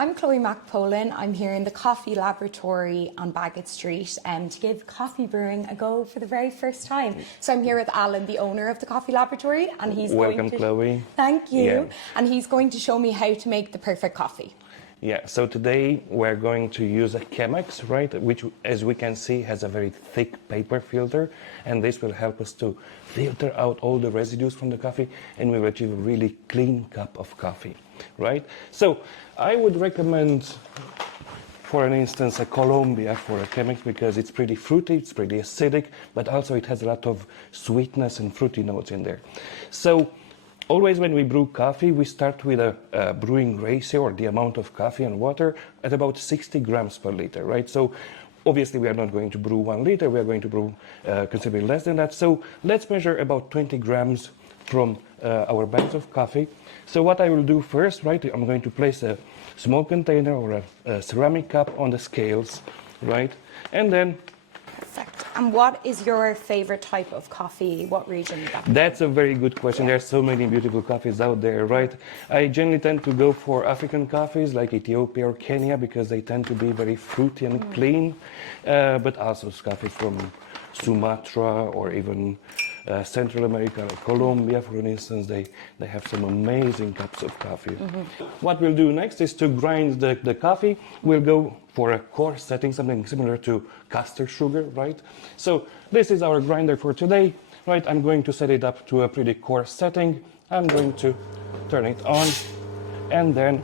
I'm Chloe McPolin. I'm here in the Coffee Laboratory on Bagot Street to give coffee brewing a go for the very first time. So I'm here with Alan, the owner of the Coffee Laboratory, and he's Welcome, Chloe. Thank you. Yeah. And he's going to show me how to make the perfect coffee. Yeah, so today we're going to use a Chemex, right, which, as we can see, has a very thick paper filter, and this will help us to filter out all the residues from the coffee, and we will achieve a really clean cup of coffee, right? So I would recommend, for an instance, a Colombia for a Chemex because it's pretty fruity, it's pretty acidic, but also it has a lot of sweetness and fruity notes in there. So always when we brew coffee, we start with a brewing ratio, or the amount of coffee and water, at about 60 grams per liter, right? So obviously we are not going to brew 1 liter, we are going to brew considerably less than that. So let's measure about 20 grams from our bags of coffee. So what I will do first, right, I'm going to place a small container or a ceramic cup on the scales, right? And then... Perfect. And what is your favorite type of coffee? What region is that? That's a very good question. There are so many beautiful coffees out there, right? I generally tend to go for African coffees like Ethiopia or Kenya because they tend to be very fruity and clean, but also coffees from Sumatra or even Central America, like Colombia, for instance. They have some amazing cups of coffee. What we'll do next is to grind the coffee. We'll go for a coarse setting, something similar to caster sugar, right? So this is our grinder for today, right? I'm going to set it up to a pretty coarse setting. I'm going to turn it on, and then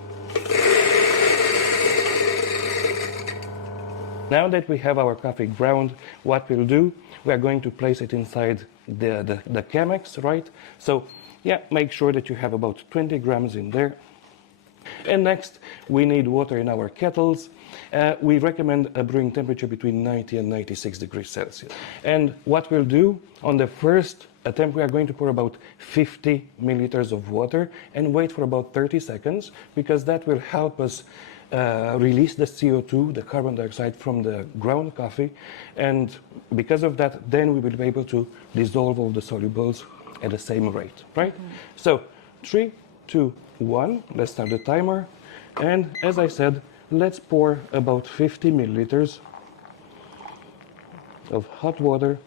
now that we have our coffee ground, what we'll do, we are going to place it inside the Chemex, right? So yeah, make sure that you have about 20 grams in there. And next, we need water in our kettles. We recommend a brewing temperature between 90 and 96 degrees Celsius. And what we'll do, on the first attempt, we are going to pour about 50 milliliters of water and wait for about 30 seconds, because that will help us release the CO2, the carbon dioxide, from the ground coffee. And because of that, then we will be able to dissolve all the solubles at the same rate, right? So 3, 2, 1, let's start the timer. And as I said, let's pour about 50 milliliters of hot water.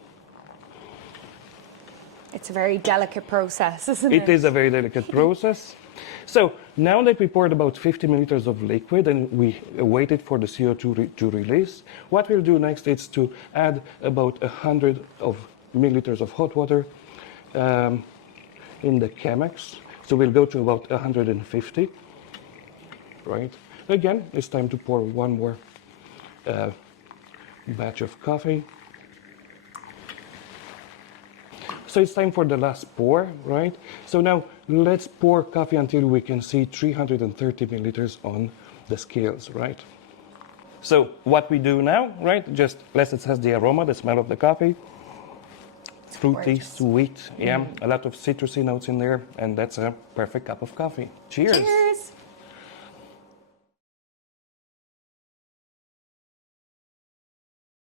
It's a very delicate process, isn't it? It is a very delicate process. So now that we poured about 50 milliliters of liquid and we waited for the CO2 to release, what we'll do next is to add about 100 milliliters of hot water in the Chemex. So we'll go to about 150, right? Again, it's time to pour one more batch of coffee. So it's time for the last pour, right? So now let's pour coffee until we can see 330 milliliters on the scales, right? So what we do now, right? Just let it has the aroma, the smell of the coffee. It's fruity, gorgeous. sweet, yeah, a lot of citrusy notes in there, and that's a perfect cup of coffee. Cheers! Cheers.